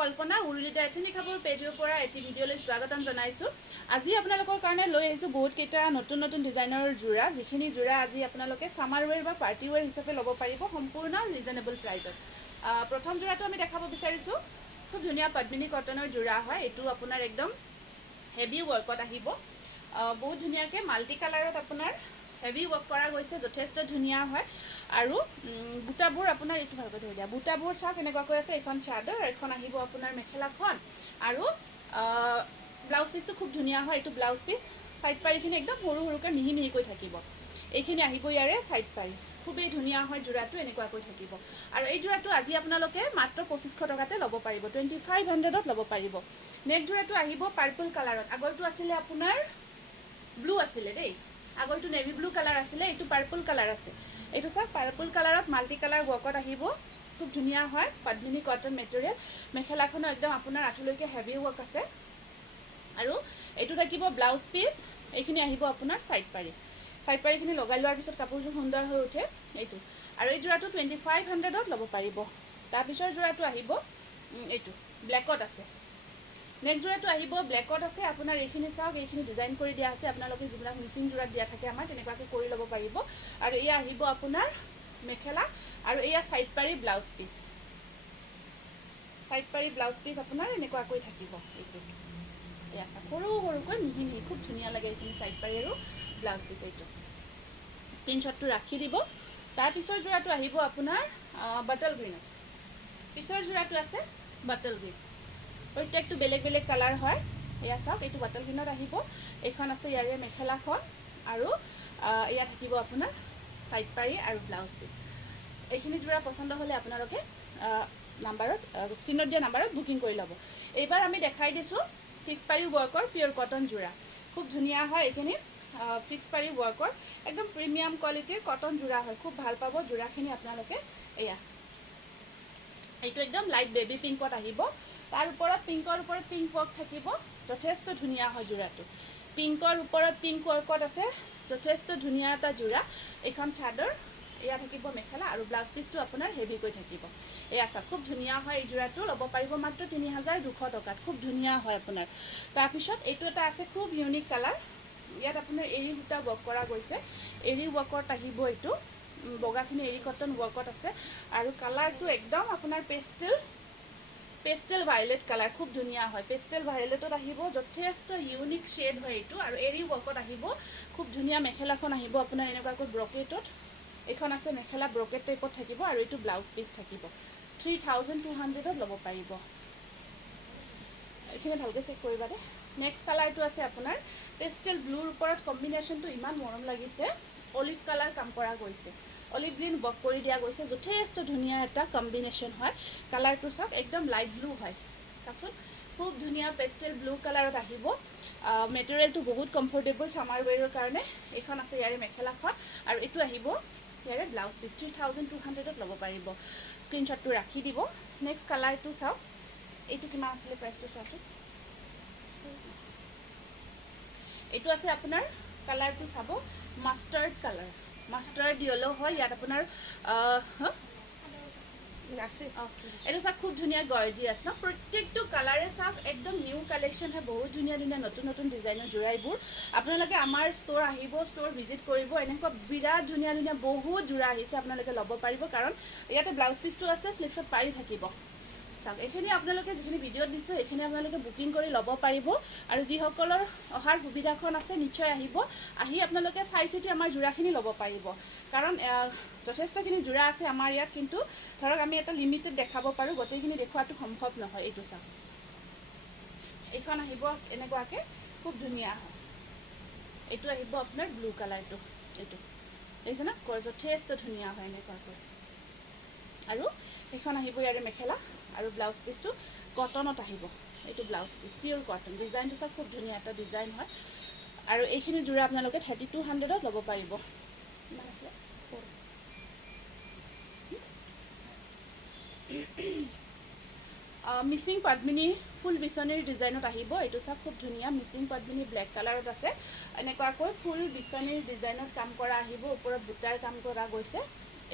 কল্পনা উৰুলিদা ethnic কাপোৰ পেজৰ পৰা এটি ভিডিঅ'লৈ স্বাগতম জনাইছোঁ। আজি আপোনালোকৰ কাৰণে লৈ আহিছোঁ বহুত কেইটা নতুন নতুন ডিজাইনৰ যোৰা, যিখিনি যোৰা আজি আপোনালোকে সামাৰ ওৱেৰ বা পাৰ্টি ওৱেৰ হিচাপে ল'ব পাৰিব সম্পূৰ্ণ ৰিজনেবল প্ৰাইজত। প্ৰথম যোৰাটো আমি দেখাব বিচাৰিছোঁ, খুব ধুনীয়া পদ্মিনী কটনৰ যোৰা হয়। এইটো আপোনাৰ একদম হেভি ৱৰ্কত আহিব, বহুত ধুনীয়াকৈ মাল্টি কালাৰত আপোনাৰ হেভি ৱৰ্ক কৰা গৈছে, যথেষ্ট ধুনীয়া হয়। আৰু বুটাবোৰ আপোনাৰ এইটো ভালকৈ ধৰি দিয়া, বুটাবোৰ চাওক এনেকুৱাকৈ আছে। এইখন চাদৰ, এইখন আহিব আপোনাৰ মেখেলাখন, আৰু ব্লাউজ পিচটো খুব ধুনীয়া হয়। এইটো ব্লাউজ পিচ, ছাইড পাৰিখিনি একদম সৰু সৰুকৈ মিহি মিহিকৈ থাকিব। এইখিনি আহিব ইয়াৰে ছাইড পাৰি, খুবেই ধুনীয়া হয় যোৰাটো, এনেকুৱাকৈ থাকিব। আৰু এই যোৰাটো আজি আপোনালোকে মাত্ৰ 2500 টকাতে ল'ব পাৰিব, 2500ত ল'ব পাৰিব। নেক্সট যোৰাটো আহিব পাৰ্পল কালাৰত, আগৰটো আছিলে আপোনাৰ ব্লু আছিলে দেই, আগৰটো নেভি ব্লু কালাৰ আছিলে, এইটো পাৰ্পল কালাৰ আছে। এইটো চাওক পাৰ্পল কালাৰত মাল্টি কালাৰ ৱৰ্কত আহিব, খুব ধুনীয়া হয়। পদ্মিনী কটন মেটেৰিয়েল, মেখেলাখনো একদম আপোনাৰ আঁঠুলৈকে হেভি ৱৰ্ক আছে। আৰু এইটো থাকিব ব্লাউজ পিচ, এইখিনি আহিব আপোনাৰ ছাইড পাৰি, ছাইড পাৰিখিনি লগাই লোৱাৰ পিছত কাপোৰযোৰ সুন্দৰ হৈ উঠে এইটো। আৰু এই যোৰাটো 2500ত ল'ব পাৰিব। তাৰপিছৰ যোৰাটো আহিব এইটো ব্লেকত আছে। নেক্সট যোৰাটো আহিব ব্লেকত আছে আপোনাৰ। এইখিনি চাওক, এইখিনি ডিজাইন কৰি দিয়া আছে, আপোনালোকে যিবিলাক মিচিং যোৰাত দিয়া থাকে আমাৰ, তেনেকুৱাকৈ কৰি ল'ব পাৰিব। আৰু এয়া আহিব আপোনাৰ মেখেলা, আৰু এয়া ছাইড পাৰি ব্লাউজ পিচ, ছাইড পাৰি ব্লাউজ পিচ আপোনাৰ এনেকুৱাকৈ থাকিব। এইটো এয়া চাওক, সৰু সৰুকৈ মিহি মিহি, খুব ধুনীয়া লাগে এইখিনি ছাইড পাৰি আৰু ব্লাউজ পিচ। এইটো স্ক্ৰীনশ্বটটো ৰাখি দিব। তাৰপিছৰ যোৰাটো আহিব আপোনাৰ বাটল গ্ৰীণত। পিছৰ যোৰাটো আছে বাটল গ্ৰীণ, প্ৰত্যেকটো বেলেগ বেলেগ কালাৰ হয়। এয়া চাওক, এইটো বাটল গ্ৰীণত আহিব। এইখন আছে ইয়াৰে মেখেলাখন, আৰু এয়া থাকিব আপোনাৰ ছাইড পাৰি আৰু ব্লাউজ পিচ। এইখিনি যোৰা পচন্দ হ'লে আপোনালোকে নাম্বাৰত, স্ক্ৰীণত দিয়া নাম্বাৰত বুকিং কৰি ল'ব। এইবাৰ আমি দেখাই দিছোঁ ফিক্স পাৰি ৱৰ্কৰ পিয়'ৰ কটন যোৰা, খুব ধুনীয়া হয়। এইখিনি ফিক্স পাৰি ৱৰ্কৰ একদম প্ৰিমিয়াম কোৱালিটিৰ কটন যোৰা হয়, খুব ভাল পাব যোৰাখিনি আপোনালোকে। এয়া এইটো একদম লাইট বেবী পিংকত আহিব, তাৰ ওপৰত পিংকৰ ওপৰত পিংক ৱৰ্ক থাকিব, যথেষ্ট ধুনীয়া হয় যোৰাটো। পিংকৰ ওপৰত পিংক ৱৰ্কত আছে, যথেষ্ট ধুনীয়া এটা যোৰা। এইখন চাদৰ, এয়া থাকিব মেখেলা, আৰু ব্লাউজ পিচটো আপোনাৰ হেভিকৈ থাকিব। এয়া চাওক, খুব ধুনীয়া হয়। এই যোৰাটো ল'ব পাৰিব মাত্ৰ 3200 টকাত, খুব ধুনীয়া হয় আপোনাৰ। তাৰপিছত এইটো এটা আছে খুব ইউনিক কালাৰ, ইয়াত আপোনাৰ এৰী সূতা ৱৰ্ক কৰা গৈছে, এৰী ৱৰ্কত আহিব। এইটো বগাখিনি এৰী কটন ৱৰ্কত আছে, আৰু কালাৰটো একদম আপোনাৰ পেষ্টেল ভায়লেট কালাৰ, খুব ধুনীয়া হয়। পেষ্টেল ভায়লেটত আহিব, যথেষ্ট ইউনিক শ্বেড হয় এইটো, আৰু এৰী ৱৰ্কত আহিব, খুব ধুনীয়া। মেখেলাখন আহিব আপোনাৰ এনেকুৱাকৈ ব্ৰকেটত, এইখন আছে মেখেলা ব্ৰকেট টাইপত থাকিব, আৰু এইটো ব্লাউজ পিচ থাকিব। 3200ত ল'ব পাৰিব। এইখিনি ভালকৈ চেক কৰিবা দেই। নেক্সট কালাৰটো আছে আপোনাৰ পেষ্টেল ব্লুৰ ওপৰত কম্বিনেশ্যনটো ইমান মৰম লাগিছে, অলিভ কালাৰ কাম কৰা গৈছে, অলিভ গ্ৰীণ ৱৰ্ক কৰি দিয়া গৈছে, যথেষ্ট ধুনীয়া এটা কম্বিনেশ্যন হয়। কালাৰটো চাওক, একদম লাইট ব্লু হয়, চাওকচোন, খুব ধুনীয়া পেষ্টেল ব্লু কালাৰত আহিব। মেটেৰিয়েলটো বহুত কমফৰ্টেবল ছামাৰ ৱেৰৰ কাৰণে। এইখন আছে ইয়াৰে মেখেলাখন, আৰু এইটো আহিব ইয়াৰে ব্লাউজ পিচ। 3200ত ল'ব পাৰিব, স্ক্ৰীনশ্বটটো ৰাখি দিব। নেক্সট কালাৰটো চাওক, এইটো কিমান আছিলে প্ৰাইচটো চোৱাচোন। এইটো আছে আপোনাৰ কালাৰটো চাব, মাষ্টাৰ্ড কালাৰ, মাষ্টাৰ্ড য়েলো হয়। ইয়াত আপোনাৰ এইটো চাওক, খুব ধুনীয়া গৰ্জিয়াছ ন, প্ৰত্যেকটো কালাৰে চাওক একদম নিউ কালেকশ্যন হয়, বহুত ধুনীয়া ধুনীয়া নতুন নতুন ডিজাইনৰ যোৰাইবোৰ। আপোনালোকে আমাৰ ষ্ট'ৰ আহিব, ষ্ট'ৰ ভিজিট কৰিব, এনেকুৱা বিৰাট ধুনীয়া ধুনীয়া বহুত যোৰা আহিছে, আপোনালোকে ল'ব পাৰিব। কাৰণ ইয়াতে ব্লাউজ পিচটো আছে, শ্লিপছত পাৰি থাকিব। চাওক, এইখিনি আপোনালোকে যিখিনি ভিডিঅ'ত দিছোঁ, এইখিনি আপোনালোকে বুকিং কৰি ল'ব পাৰিব। আৰু যিসকলৰ অহাৰ সুবিধাখন আছে, নিশ্চয় আহিব, আহি আপোনালোকে চাই চিতি আমাৰ যোৰাখিনি ল'ব পাৰিব। কাৰণ যথেষ্টখিনি যোৰা আছে আমাৰ ইয়াত, কিন্তু ধৰক আমি এটা লিমিটেড দেখাব পাৰোঁ, গোটেইখিনি দেখুৱাটো সম্ভৱ নহয়। এইটো চাওক, এইখন আহিব এনেকুৱাকৈ, খুব ধুনীয়া হয়। এইটো আহিব আপোনাৰ ব্লু কালাৰটো, এইটো দেখিছে ন, যথেষ্ট ধুনীয়া হয় এনেকুৱাকৈ। আৰু এইখন আহিব ইয়াৰে মেখেলা, আৰু ব্লাউজ পিচটো কটনত আহিব। এইটো ব্লাউজ পিচ পিয়'ৰ কটন, ডিজাইনটো চাওক, খুব ধুনীয়া এটা ডিজাইন হয়। আৰু এইখিনি যোৰা আপোনালোকে 3200ত ল'ব পাৰিব। কিমান আছিলে? মিচিং পদ্মিনী ফুল বিচনীৰ ডিজাইনত আহিব। এইটো চাওক, খুব ধুনীয়া মিচিং পদ্মিনী ব্লেক কালাৰত আছে, এনেকুৱাকৈ ফুল বিচনীৰ ডিজাইনত কাম কৰা আহিব, ওপৰত বুটাৰ কাম কৰা গৈছে।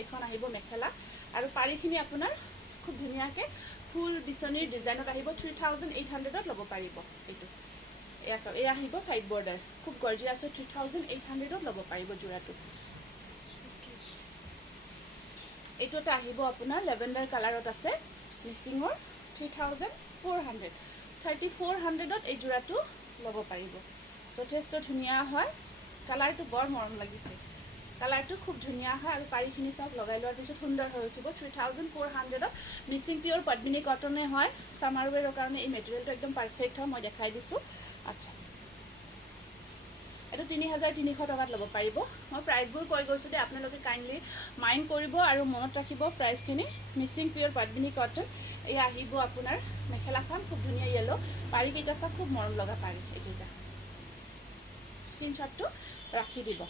এইখন আহিব মেখেলা, আৰু পাৰিখিনি আপোনাৰ খুব ধুনীয়াকৈ ফুল বিচনীৰ ডিজাইনত আহিব 3800ত ল'ব পাৰিব এইটো এয়া চাওক এয়া আহিব সাইড বৰ্ডাৰ খুব গৰ্জিয়াছ 3800ত ল'ব পাৰিব যোৰাটো এইটো এটা আহিব আপোনাৰ লেভেণ্ডাৰ কালাৰত আছে মিচিঙৰ 3400ত এই যোৰাটো ল'ব পাৰিব যথেষ্ট ধুনীয়া হয় কালাৰটো বৰ মৰম লাগিছে কালাৰটো খুব ধুনীয়া হয় আৰু পাৰিখিনি চাওক লগাই লোৱাৰ পিছত সুন্দৰ হৈ উঠিব 3400ত মিচিং পিয়ৰ পদ্মিনী কটনে হয় সামাৰ ৱেৰৰ কাৰণে এই মেটেৰিয়েলটো একদম পাৰফেক্ট হয় মই দেখাই দিছোঁ আচ্ছা এইটো 3300 টকাত ল'ব পাৰিব মই প্ৰাইচবোৰ কৈ গৈছোঁ দে আপোনালোকে কাইণ্ডলি মাইণ্ড কৰিব আৰু মনত ৰাখিব প্ৰাইচখিনি মিচিং পিয়ৰ পদ্মিনী কটন এই আহিব আপোনাৰ মেখেলাখন খুব ধুনীয়া য়েলো পাৰিকেইটা চাওক খুব মৰম লগা পাৰি এইকেইটা স্ক্ৰীনশ্বটটো ৰাখি দিব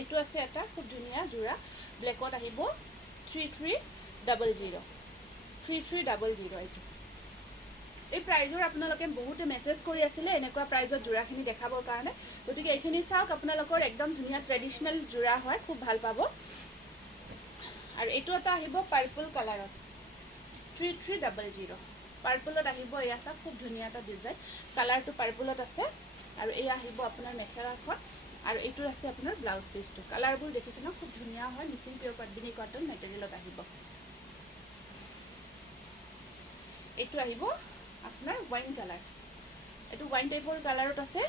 এইটো আছে এটা খুব ধুনীয়া যোৰা ব্লেকত আহিব 3300 এইটো এই প্ৰাইজৰ আপোনালোকে বহুতে মেছেজ কৰি আছিলে এনেকুৱা প্ৰাইজত যোৰাখিনি দেখাবৰ কাৰণে গতিকে এইখিনি চাওক আপোনালোকৰ একদম ধুনীয়া ট্ৰেডিশ্যনেল যোৰা হয় খুব ভাল পাব আৰু এইটো এটা আহিব পাৰ্পল কালাৰত 3300 পাৰ্পলত আহিব এয়া চাওক খুব ধুনীয়া এটা ডিজাইন কালাৰটো পাৰ্পলত আছে আৰু এই আহিব আপোনাৰ মেখেলাখন আৰু এইটোৰ আছে আপোনাৰ ব্লাউজ পিচটো কালাৰবোৰ দেখিছে ন খুব ধুনীয়া হয় মিচিং পিয়ৰ পদ্মিনী কটন মেটেৰিয়েলত আহিব এইটো আহিব আপোনাৰ ওয়াইন কালাৰ এইটো ওয়াইন টাইপৰ কালাৰত আছে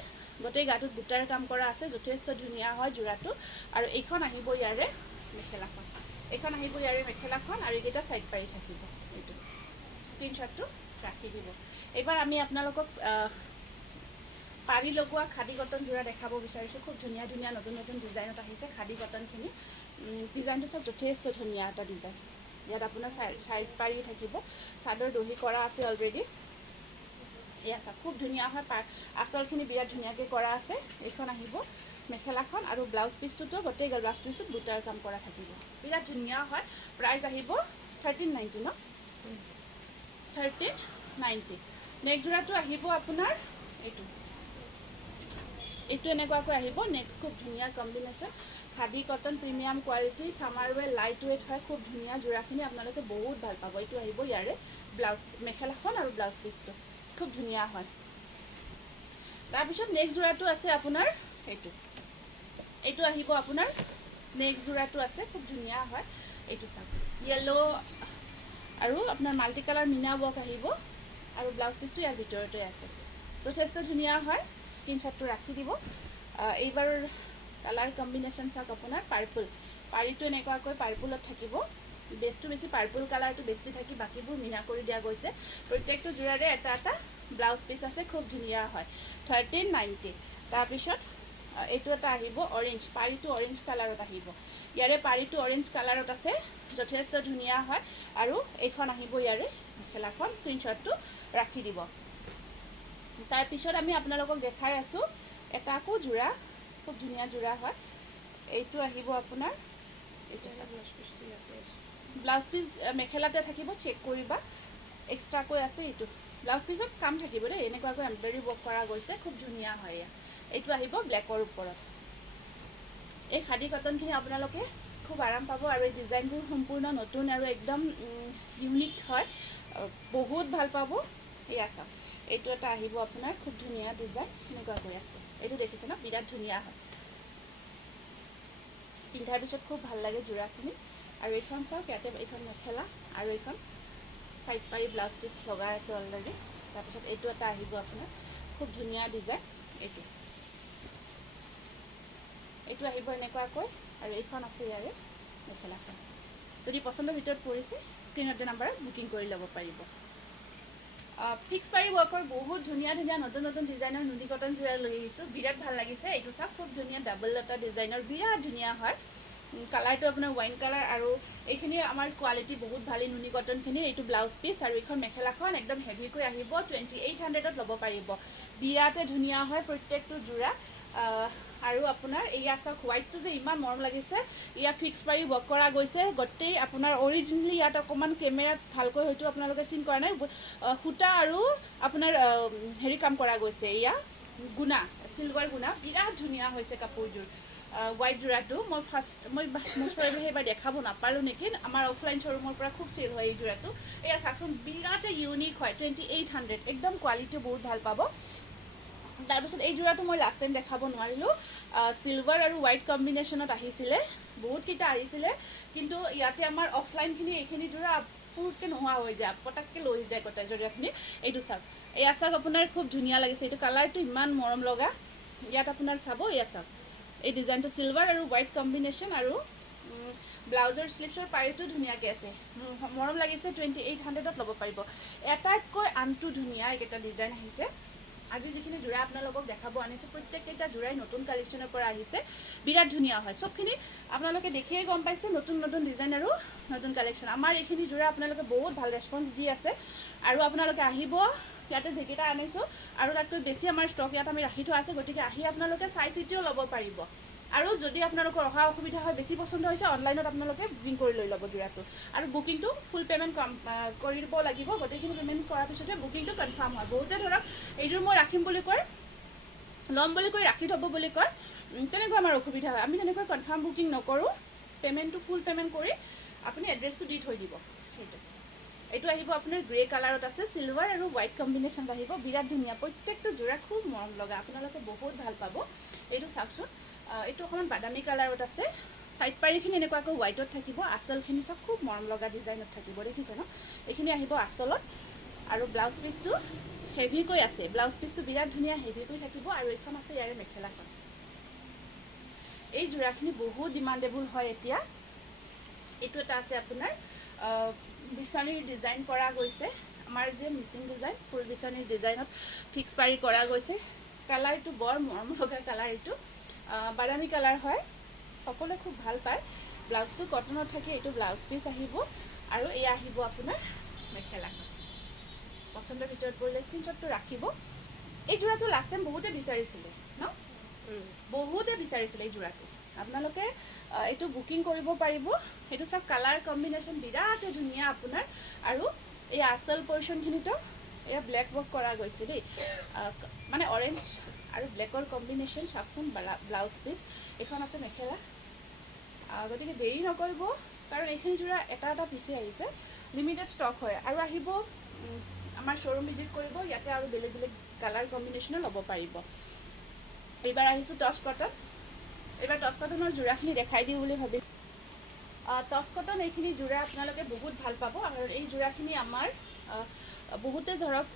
গোটেই গাটোত বুটাৰ কাম কৰা আছে যথেষ্ট ধুনীয়া হয় যোৰাটো আৰু এইখন আহিব ইয়াৰে মেখেলাখন আৰু এইকেইটা সাইড পাৰি থাকিব এইটো স্ক্ৰীনশ্বটটো ৰাখি দিব এইবাৰ আমি আপোনালোকক পাৰি লগোৱা খাদী কটন যোৰা দেখাব বিচাৰিছোঁ খুব ধুনীয়া ধুনীয়া নতুন নতুন ডিজাইনত আহিছে খাদী কটনখিনি ডিজাইনটো চব যথেষ্ট ধুনীয়া এটা ডিজাইন ইয়াত আপোনাৰ সাইড পাৰি থাকিব চাদৰ দহি কৰা আছে অলৰেডি এয়া চাওক খুব ধুনীয়া হয় আঁচলখিনি বিৰাট ধুনীয়াকৈ কৰা আছে এইখন আহিব মেখেলাখন আৰু ব্লাউজ পিচটোতো গোটেই ব্লাউজ পিচটোত বুটাৰ কাম কৰা থাকিব বিৰাট ধুনীয়া হয় প্ৰাইচ আহিব 1390 ন 1390 নেক্সট যোৰাটো আহিব আপোনাৰ এইটো এনেকুৱাকৈ আহিব নেক্সট খুব ধুনীয়া combination khadi cotton premium quality সামাৰৱে লাইট ৱেইট হয় খুব ধুনীয়া যোৰাখিনি আপোনালোকে বহুত ভাল পাব এইটো আহিব ইয়াৰে ব্লাউজ মেখেলাখন আৰু ব্লাউজ পিচটো খুব ধুনীয়া হয় তাৰপিছত নেক্সট যোৰাটো আছে আপোনাৰ এইটো আহিব আপোনাৰ নেক্সট যোৰাটো আছে খুব ধুনীয়া হয় এইটো চাওক য়েলো আৰু আপোনাৰ মাল্টি কালাৰ মিনা ৱৰ্ক আহিব আৰু ব্লাউজ পিচটো ইয়াৰ ভিতৰতে আছে যথেষ্ট ধুনীয়া হয় স্ক্ৰীনশ্বটটো ৰাখি দিব এইবাৰ কালাৰ কম্বিনেশ্যন চাওক আপোনাৰ পাৰ্পল পাৰিটো এনেকুৱাকৈ পাৰ্পলত থাকিব বেছটো বেছি পাৰ্পল কালাৰটো বেছি থাকি বাকীবোৰ মিনা কৰি দিয়া গৈছে প্ৰত্যেকটো যোৰাৰে এটা এটা ব্লাউজ পিচ আছে খুব ধুনীয়া হয় 1390 তাৰপিছত এইটো এটা আহিব অৰেঞ্জ পাৰিটো অৰেঞ্জ কালাৰত আহিব ইয়াৰে পাৰিটো অৰেঞ্জ কালাৰত আছে যথেষ্ট ধুনীয়া হয় আৰু এইখন আহিব ইয়াৰে মেখেলাখন স্ক্ৰীনশ্বটটো ৰাখি দিব তাৰপিছত আমি আপোনালোকক দেখাই আছোঁ এটা আকৌ যোৰা খুব ধুনীয়া যোৰা হয় এইটো আহিব আপোনাৰ এইটো ব্লাউজ পিচ মেখেলাতে থাকিব চেক কৰিবা এক্সট্ৰাকৈ আছে এইটো ব্লাউজ পিচত কাম থাকিব দেই এনেকুৱাকৈ এম্ব্ৰইডাৰী ৱৰ্ক কৰা গৈছে খুব ধুনীয়া হয় এইটো আহিব ব্লেকৰ ওপৰত এই খাদী কটনখিনি আপোনালোকে খুব আৰাম পাব আৰু এই ডিজাইনবোৰ সম্পূৰ্ণ নতুন আৰু একদম ইউনিক হয় বহুত ভাল পাব এয়া চাওক এইটো এটা আহিব আপোনাৰ খুব ধুনীয়া ডিজাইন এনেকুৱাকৈ আছে এইটো দেখিছে ন বিৰাট ধুনীয়া হয় পিন্ধাৰ পিছত খুব ভাল লাগে যোৰাখিনি আৰু এইখন চাওক ইয়াতে এইখন মেখেলা আৰু এইখন সাইড পাৰি ব্লাউজ পিচ লগাই আছে অলৰেডি তাৰপিছত এইটো এটা আহিব আপোনাৰ খুব ধুনীয়া ডিজাইন এইটো আহিব এনেকুৱাকৈ আৰু এইখন আছে ইয়াৰে মেখেলাখন যদি পচন্দৰ ভিতৰত পৰিছে স্ক্ৰীনত দিয়া নাম্বাৰত বুকিং কৰি ল'ব পাৰিব ফিক্স পাৰি ৱৰ্কৰ বহুত ধুনীয়া ধুনীয়া নতুন নতুন ডিজাইনৰ নুনি কটন যোৰা লৈ আহিছোঁ বিৰাট ভাল লাগিছে এইটো চাওক খুব ধুনীয়া ডাবল লতা ডিজাইনৰ বিৰাট ধুনীয়া হয় কালাৰটো আপোনাৰ ওয়াইন কালাৰ আৰু এইখিনি আমাৰ কোৱালিটি বহুত ভাল নুনি কটনখিনি এইটো ব্লাউজ পিচ আৰু এইখন মেখেলাখন একদম হেভিকৈ আহিব 2800ত ল'ব পাৰিব বিৰাটে ধুনীয়া হয় প্ৰত্যেকটো যোৰা আৰু আপোনাৰ এয়া চাওক হোৱাইটটো যে ইমান মৰম লাগিছে ইয়াত ফিক্স পাৰি ৱৰ্ক কৰা গৈছে গোটেই আপোনাৰ অৰিজিনেলি ইয়াত অকণমান কেমেৰাত ভালকৈ হয়তো আপোনালোকে চিন কৰা নাই সূতা আৰু আপোনাৰ হেৰি কাম কৰা গৈছে এয়া গুণা চিলভাৰ গুণা বিৰাট ধুনীয়া হৈছে কাপোৰযোৰ হোৱাইট যোৰাটো মই মোষ্ট প্ৰবেবলি সেইবাৰ দেখাব নাপালোঁ নেকি, আমাৰ অফলাইন শ্ব'ৰুমৰ পৰা খুব চেল হয় এই যোৰাটো। এয়া চাওকচোন বিৰাট ইউনিক হয়, 2800 একদম কোৱালিটি বহুত ভাল পাব। তাৰপিছত এই যোৰাটো মই লাষ্ট টাইম দেখাব নোৱাৰিলোঁ, চিলভাৰ আৰু হোৱাইট কম্বিনেশ্যনত আহিছিলে, বহুতকেইটা আহিছিলে, কিন্তু ইয়াতে আমাৰ অফলাইনখিনি এইখিনি যোৰা পুৰুতকৈ নোহোৱা হৈ যায়, পটাককৈ লৈ যায় গোটেই যোৰাখিনি। এইটো চাওক, এয়া চাওক আপোনাৰ খুব ধুনীয়া লাগিছে, এইটো কালাৰটো ইমান মৰম লগা। ইয়াত আপোনাৰ চাব, এয়া চাওক এই ডিজাইনটো চিলভাৰ আৰু হোৱাইট কম্বিনেশ্যন, আৰু ব্লাউজৰ স্লিভছৰ পাৰিটো ধুনীয়াকৈ আছে, মৰম লাগিছে। 2800ত ল'ব পাৰিব। এটাতকৈ আনটো ধুনীয়া এইকেইটা ডিজাইন আহিছে। আজি যিখিনি যোৰা আপোনালোকক দেখাব আনিছোঁ প্ৰত্যেককেইটা যোৰাই নতুন কালেকশ্যনৰ পৰা আহিছে, বিৰাট ধুনীয়া হয়। চবখিনি আপোনালোকে দেখিয়েই গম পাইছে, নতুন নতুন ডিজাইন আৰু নতুন কালেকশ্যন। আমাৰ এইখিনি যোৰা আপোনালোকে বহুত ভাল ৰেছপঞ্চ দি আছে, আৰু আপোনালোকে আহিব, ইয়াতে যিকেইটা আনিছোঁ আৰু তাতকৈ বেছি আমাৰ ষ্টক ইয়াত আমি ৰাখি থোৱা আছে, গতিকে আহি আপোনালোকে চাই চিতিও ল'ব পাৰিব। আৰু যদি আপোনালোকৰ অহা অসুবিধা হয়, বেছি পচন্দ হৈছে, অনলাইনত আপোনালোকে বুকিং কৰি লৈ ল'ব যোৰাটো, আৰু বুকিংটো ফুল পে'মেণ্ট কৰিব লাগিব। গোটেইখিনি পে'মেণ্ট কৰাৰ পিছতে বুকিংটো কনফাৰ্ম হয়। বহুতে ধৰক এইযোৰ মই ৰাখিম বুলি কয়, ল'ম বুলি কৈ ৰাখি থ'ব বুলি কয়, তেনেকুৱা আমাৰ অসুবিধা হয়। আমি তেনেকুৱা কনফাৰ্ম বুকিং নকৰোঁ, পে'মেণ্টটো ফুল পে'মেণ্ট কৰি আপুনি এড্ৰেছটো দি থৈ দিব। এইটো আহিব আপোনাৰ গ্ৰে কালাৰত আছে, চিলভাৰ আৰু হোৱাইট কম্বিনেশ্যনত আহিব, বিৰাট ধুনীয়া। প্ৰত্যেকটো যোৰা খুব মৰম লগা, আপোনালোকে বহুত ভাল পাব। এইটো চাওকচোন, এইটো অকণমান বাদামী কালাৰত আছে, চাইড পাৰিখিনি এনেকুৱাকৈ হোৱাইটত থাকিব, আঁচলখিনি চব খুব মৰম লগা ডিজাইনত থাকিব, দেখিছে ন? এইখিনি আহিব আঁচলত, আৰু ব্লাউজ পিচটো হেভিকৈ আছে, ব্লাউজ পিচটো বিৰাট ধুনীয়া হেভিকৈ থাকিব। আৰু এইখন আছে ইয়াৰে মেখেলাখন। এই যোৰাখিনি বহুত ডিমাণ্ডেবল হয় এতিয়া। এইটো এটা আছে আপোনাৰ বিচনীৰ ডিজাইন কৰা গৈছে, আমাৰ যে মিচিং ডিজাইন, ফুল বিচনীৰ ডিজাইনত ফিক্স পাৰি কৰা গৈছে। কালাৰটো বৰ মৰম লগা কালাৰ, এইটো বাদামী কালাৰ হয়, সকলোৱে খুব ভাল পায়। ব্লাউজটো কটনত থাকে, এইটো ব্লাউজ পিচ আহিব, আৰু এয়া আহিব আপোনাৰ মেখেলাখন। পচন্দৰ ভিতৰত পৰিলে স্ক্ৰীনশ্বটটো ৰাখিব। এই যোৰাটো লাষ্ট টাইম বহুতে বিচাৰিছিলে ন, বহুতে বিচাৰিছিলে এই যোৰাটো। আপোনালোকে এইটো বুকিং কৰিব পাৰিব। সেইটো চাওক, কালাৰ কম্বিনেশ্যন বিৰাট ধুনীয়া আপোনাৰ, আৰু এই আচল পৰ্চনখিনিতো এয়া ব্লেক ৱৰ্ক কৰা গৈছে দেই, মানে অৰেঞ্জ আৰু ব্লেকৰ কম্বিনেশ্যন। চাওকচোন ব্লাউজ পিচ, এইখন আছে মেখেলা। গতিকে দেৰি নকৰিব, কাৰণ এইখিনি যোৰা এটা এটা পিচে আহিছে, লিমিটেড ষ্টক হয়। আৰু আহিব আমাৰ শ্ব'ৰুম ভিজিট কৰিব, ইয়াতে আৰু বেলেগ বেলেগ কালাৰ কম্বিনেশ্যনো ল'ব পাৰিব। এইবাৰ আহিছোঁ টচ কটন। এইবাৰ টচ কটনৰ যোৰাখিনি দেখাই দিওঁ বুলি ভাবিলোঁ। টচ কটন এইখিনি যোৰা আপোনালোকে বহুত ভাল পাব, আৰু এই যোৰাখিনি আমাৰ বহুতে ধৰক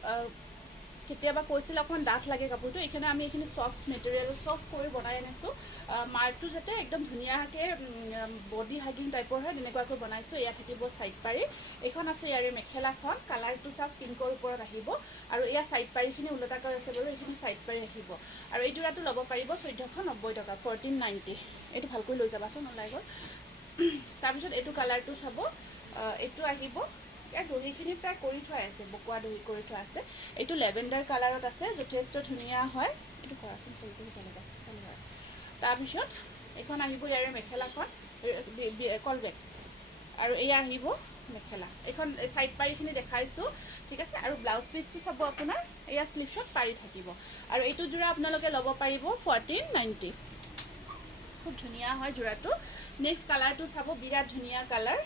কেতিয়াবা কৈছিল অকণমান ডাঠ লাগে কাপোৰটো, এইখানে আমি এইখিনি ছফ্ট মেটেৰিয়েল ছফ্ট কৰি বনাই আনিছোঁ। মাৰ্কটো যাতে একদম ধুনীয়াকৈ বডি হাগিং টাইপৰ হয়, তেনেকুৱাকৈ বনাইছোঁ। এয়া থাকিব চাইড পাৰি, এইখন আছে ইয়াৰে মেখেলাখন। কালাৰটো চাওক পিংকৰ ওপৰত আহিব, আৰু এয়া চাইড পাৰিখিনি ওলোটাকৈ আছে বাৰু, এইখিনি চাইড পাৰি আহিব। আৰু এই যোৰাটো ল'ব পাৰিব 1490 টকা, 1490। এইটো ভালকৈ লৈ যাবাচোন, ওলাই গ'ল। তাৰপিছত এইটো কালাৰটো চাব, এইটো আহিব, ইয়াৰ দহিখিনি প্ৰায় কৰি থোৱা আছে, বকোৱা দহি কৰি থোৱা আছে। এইটো লেভেণ্ডাৰ কালাৰত আছে, যথেষ্ট ধুনীয়া হয়। এইটো কৰাচোন, ফুলটো সিফালে যাওক। তাৰপিছত এইখন আহিব ইয়াৰে মেখেলাখন, কলবেট, আৰু এয়া আহিব মেখেলা। এইখন চাইড পাৰিখিনি দেখাইছোঁ, ঠিক আছে। আৰু ব্লাউজ পিচটো চাব আপোনাৰ, এয়া স্লিভছত পাৰি থাকিব। আৰু এইটো যোৰা আপোনালোকে ল'ব পাৰিব 1490। খুব ধুনীয়া হয় যোৰাটো। নেক্সট কালাৰটো চাব, বিৰাট ধুনীয়া কালাৰ।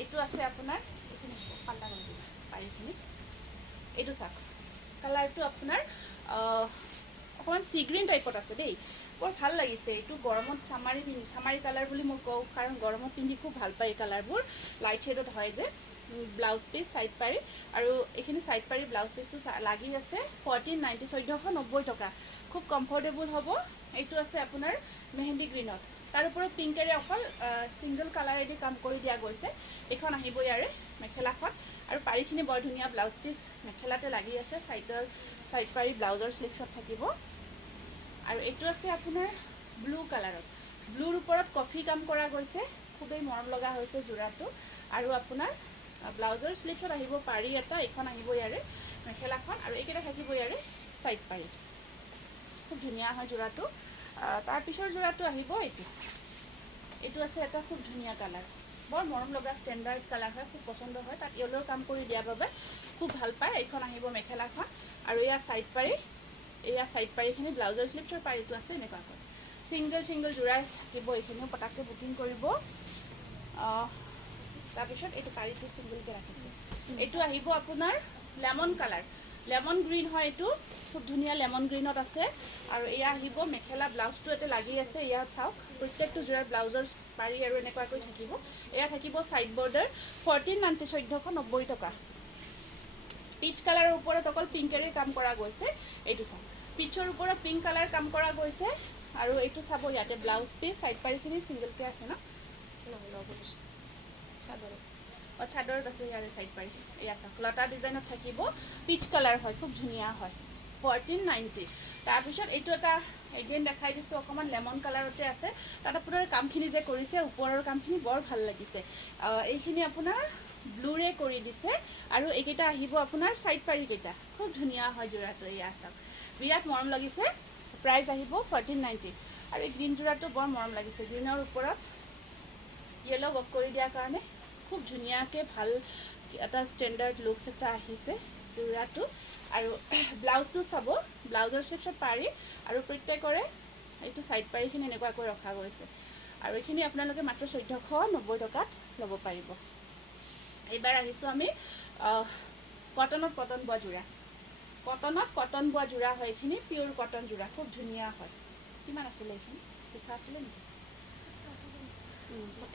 এইটো আছে আপোনাৰ, এইখিনি পাল্টা কৰি দিব পাৰিখিনি। এইটো চাওক, কালাৰটো আপোনাৰ অকণমান চি গ্ৰীণ টাইপত আছে দেই, বৰ ভাল লাগিছে। এইটো গৰমত চামাৰী কালাৰ বুলি মই কওঁ, কাৰণ গৰমত পিন্ধি খুব ভাল পায় এই কালাৰবোৰ, লাইট শ্বেডত হয় যে। ব্লাউজ পিচ চাইড পাৰি, আৰু এইখিনি চাইড পাৰি ব্লাউজ পিচটো লাগি আছে 1490, 1490 টকা। খুব কমফৰ্টেবল হ'ব। এইটো আছে আপোনাৰ মেহেন্দি গ্ৰীণত, তাৰ ওপৰত পিংকেৰে অকল ছিংগল কালাৰেদি কাম কৰি দিয়া গৈছে। এইখন আহিব ইয়াৰে মেখেলাখন, আৰু পাৰিখিনি বৰ ধুনীয়া, ব্লাউজ পিচ মেখেলাতে লাগি আছে, চাইড পাৰি ব্লাউজৰ স্লিভছত থাকিব। আৰু এইটো আছে আপোনাৰ ব্লু কালাৰত, ব্লুৰ ওপৰত কফি কাম কৰা গৈছে, খুবেই মৰম লগা হৈছে যোৰাটো। আৰু আপোনাৰ ব্লাউজৰ স্লিভছত আহিব পাৰি এটা, এইখন আহিব ইয়াৰে মেখেলাখন, আৰু এইকেইটা থাকিব ইয়াৰে চাইড পাৰি। খুব ধুনীয়া হয় যোৰাটো। তাৰপিছৰ যোৰাটো আহিব এইটো আছে এটা খুব ধুনীয়া কালাৰ, বৰ মৰম লগা ষ্টেণ্ডাৰ্ড কালাৰ হয়, খুব পচন্দ হয়। তাত য়েল্লোৰ কাম কৰি দিয়াৰ বাবে খুব ভাল পায়। এইখন আহিব মেখেলাখন, আৰু এয়া চাইড পাৰি, এয়া চাইড পাৰিখিনি ব্লাউজৰ স্লিভছৰ পাৰিটো আছে এনেকুৱাকৈ। ছিংগল যোৰা থাকিব এইখিনিও পটাককৈ বুকিং কৰিব তাৰপিছত এইটো পাৰীটো ছিংগলকৈ ৰাখিছে এইটো আহিব আপোনাৰ লেমন কালাৰ লেমন গ্ৰীণ হয় এইটো খুব ধুনীয়া লেমন গ্ৰীণত আছে আৰু এয়া আহিব মেখেলা ব্লাউজটো এটা লাগি আছে ইয়াত চাওক প্ৰত্যেকটো যোৰাৰ ব্লাউজৰ পাৰি আৰু এনেকুৱাকৈ থাকিব এয়া থাকিব ছাইড বৰ্ডাৰ 1490 টকা পিচ কালাৰৰ ওপৰত অকল পিংকেৰে কাম কৰা গৈছে এইটো চাওক পিচৰ ওপৰত পিংক কালাৰ কাম কৰা গৈছে আৰু এইটো চাব ইয়াতে ব্লাউজ পিচ ছাইড পাৰীখিনি ছিংগলকৈ আছে ন চাদৰত আছে ইয়াৰে ছাইড পাৰী এয়া চাওক লতা ডিজাইনত থাকিব পিচ কালাৰ হয় খুব ধুনীয়া হয় 1490 তাৰপিছত এইটো এটা এগেইন দেখাই দিছোঁ অকণমান লেমন কালাৰতে আছে তাত আপোনাৰ কামখিনি যে কৰিছে ওপৰৰ কামখিনি বৰ ভাল লাগিছে এইখিনি আপোনাৰ ব্লুৰে কৰি দিছে আৰু এইকেইটা আহিব আপোনাৰ ছাইড পাৰীকেইটা খুব ধুনীয়া হয় যোৰাটো এয়া চাওক বিৰাট মৰম লাগিছে প্ৰাইচ আহিব 1490 আৰু এই গ্ৰীণ যোৰাটো বৰ মৰম লাগিছে গ্ৰীণৰ ওপৰত য়েলো ৱৰ্ক কৰি দিয়াৰ কাৰণে খুব ধুনীয়াকৈ ভাল এটা ষ্টেণ্ডাৰ্ড লুকছ এটা আহিছে যোৰাটো আৰু ব্লাউজটো চাব ব্লাউজৰ শ্বেপছত পাৰি আৰু প্ৰত্যেকৰে এইটো ছাইড পাৰীখিনি এনেকুৱাকৈ ৰখা গৈছে আৰু এইখিনি আপোনালোকে মাত্ৰ 1490 টকাত ল'ব পাৰিব এইবাৰ আহিছোঁ আমি কটনত কটন বোৱা যোৰা কটন বোৱা যোৰা হয় এইখিনি পিয়'ৰ কটন যোৰা খুব ধুনীয়া হয় কিমান আছিলে এইখিনি লিখা আছিলে নেকি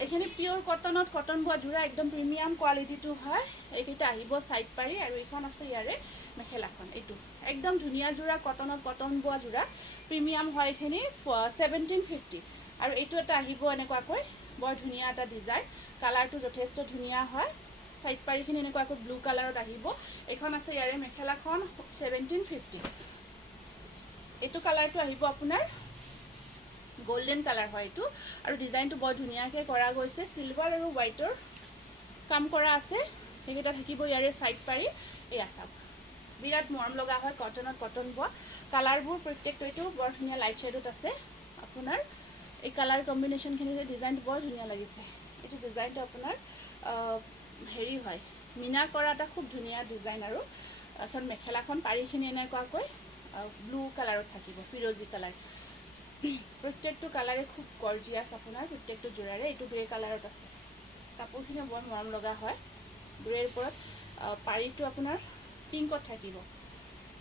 এইখিনি পিয়'ৰ কটনত কটন বোৱা যোৰা একদম প্ৰিমিয়াম কোৱালিটিটো হয় এইকেইটা আহিব ছাইড পাৰি আৰু এইখন আছে ইয়াৰে মেখেলাখন এইটো একদম ধুনীয়া যোৰা কটনত কটন বোৱা যোৰা প্ৰিমিয়াম হয় এইখিনি 1750 আৰু এইটো এটা আহিব এনেকুৱাকৈ বৰ ধুনীয়া এটা ডিজাইন কালাৰটো যথেষ্ট ধুনীয়া হয় ছাইড পাৰীখিনি এনেকুৱাকৈ ব্লু কালাৰত আহিব এইখন আছে ইয়াৰে মেখেলাখন 1750 এইটো কালাৰটো আহিব আপোনাৰ গোল্ডেন কালাৰ হয় এইটো আৰু ডিজাইনটো বৰ ধুনীয়াকৈ কৰা গৈছে চিলভাৰ আৰু হোৱাইটৰ কাম কৰা আছে সেইকেইটা থাকিব ইয়াৰে ছাইড পাৰি এয়া চাওক বিৰাট মৰম লগা হয় কটনত কটন বোৱা কালাৰবোৰ প্ৰত্যেকটো এইটো বৰ ধুনীয়া লাইট শ্বেডত আছে আপোনাৰ এই কালাৰ কম্বিনেশ্যনখিনিতে ডিজাইনটো বৰ ধুনীয়া লাগিছে এইটো ডিজাইনটো আপোনাৰ হেৰি হয় মিনা কৰা এটা খুব ধুনীয়া ডিজাইন আৰু এখন মেখেলাখন পাৰীখিনি এনেকুৱাকৈ ব্লু কালাৰত থাকিব ফিৰ'জী কালাৰ প্ৰত্যেকটো কালাৰে খুব গৰ্জিয়াছ আপোনাৰ প্ৰত্যেকটো যোৰাৰে এইটো গ্ৰে কালাৰত আছে কাপোৰখিনি বৰ মৰম লগা হয় গ্ৰেৰ ওপৰত পাৰীটো আপোনাৰ পিংকত থাকিব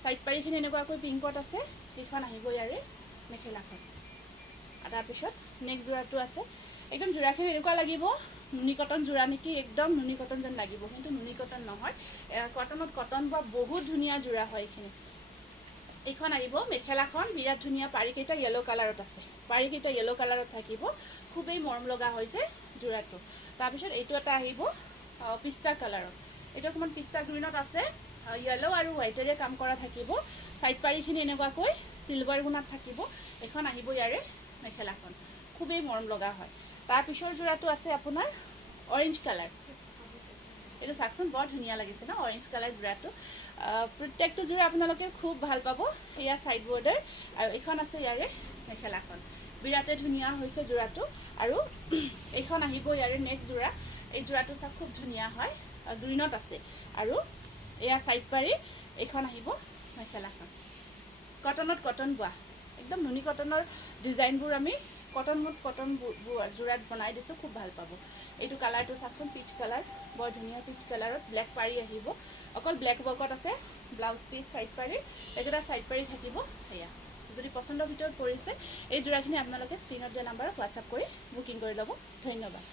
ছাইড পাৰীখিনি এনেকুৱাকৈ পিংকত আছে সেইখন আহিব ইয়াৰে মেখেলাখন আৰু তাৰপিছত নেক্সট যোৰাটো আছে একদম যোৰাখিনি এনেকুৱা লাগিব নুনি কটন যোৰা নেকি একদম নুনি কটন যেন লাগিব কিন্তু নুনি কটন নহয় কটনত কটন বা বহুত ধুনীয়া যোৰা হয় এইখিনি এইখন আহিব মেখেলাখন বিৰাট ধুনীয়া পাৰীকেইটা য়েলো কালাৰত আছে পাৰীকেইটা য়েলো কালাৰত থাকিব খুবেই মৰম লগা হৈছে যোৰাটো তাৰপিছত এইটো এটা আহিব পিষ্টা কালাৰত এইটো অকণমান পিষ্টা গ্ৰীণত আছে য়েলো আৰু হোৱাইটেৰে কাম কৰা থাকিব ছাইড পাৰীখিনি এনেকুৱাকৈ চিলভাৰ গুণাত থাকিব এইখন আহিব ইয়াৰে মেখেলাখন খুবেই মৰম লগা হয় তাৰপিছৰ যোৰাটো আছে আপোনাৰ অৰেঞ্জ কালাৰ এইটো চাওকচোন বৰ ধুনীয়া লাগিছে ন অৰেঞ্জ কালাৰ যোৰাটো প্ৰত্যেকটো যোৰা আপোনালোকে খুব ভাল পাব এয়া ছাইড বৰ্ডাৰ আৰু এইখন আছে ইয়াৰে মেখেলাখন বিৰাটে ধুনীয়া হৈছে যোৰাটো আৰু এইখন আহিব ইয়াৰে নেক্সট যোৰা এই যোৰাটো চাওক খুব ধুনীয়া হয় গ্ৰীণত আছে আৰু এয়া ছাইড পাৰি এইখন আহিব মেখেলাখন কটনত কটন বোৱা একদম নুনি কটনৰ ডিজাইনবোৰ আমি কটন যোৰাত বনাই দিছোঁ খুব ভাল পাব এইটো কালাৰটো চাওকচোন পিচ কালাৰ বৰ ধুনীয়া পিচ কালাৰত ব্লেক পাৰি আহিব অকল ব্লেক ৱৰ্কত আছে ব্লাউজ পিচ ছাইড পাৰি এইকেইটা ছাইড পাৰি থাকিব সেয়া যদি পচন্দৰ ভিতৰত পৰিছে এই যোৰাখিনি আপোনালোকে স্ক্ৰীণত দিয়া নাম্বাৰত হোৱাটছআপ কৰি বুকিং কৰি ল'ব ধন্যবাদ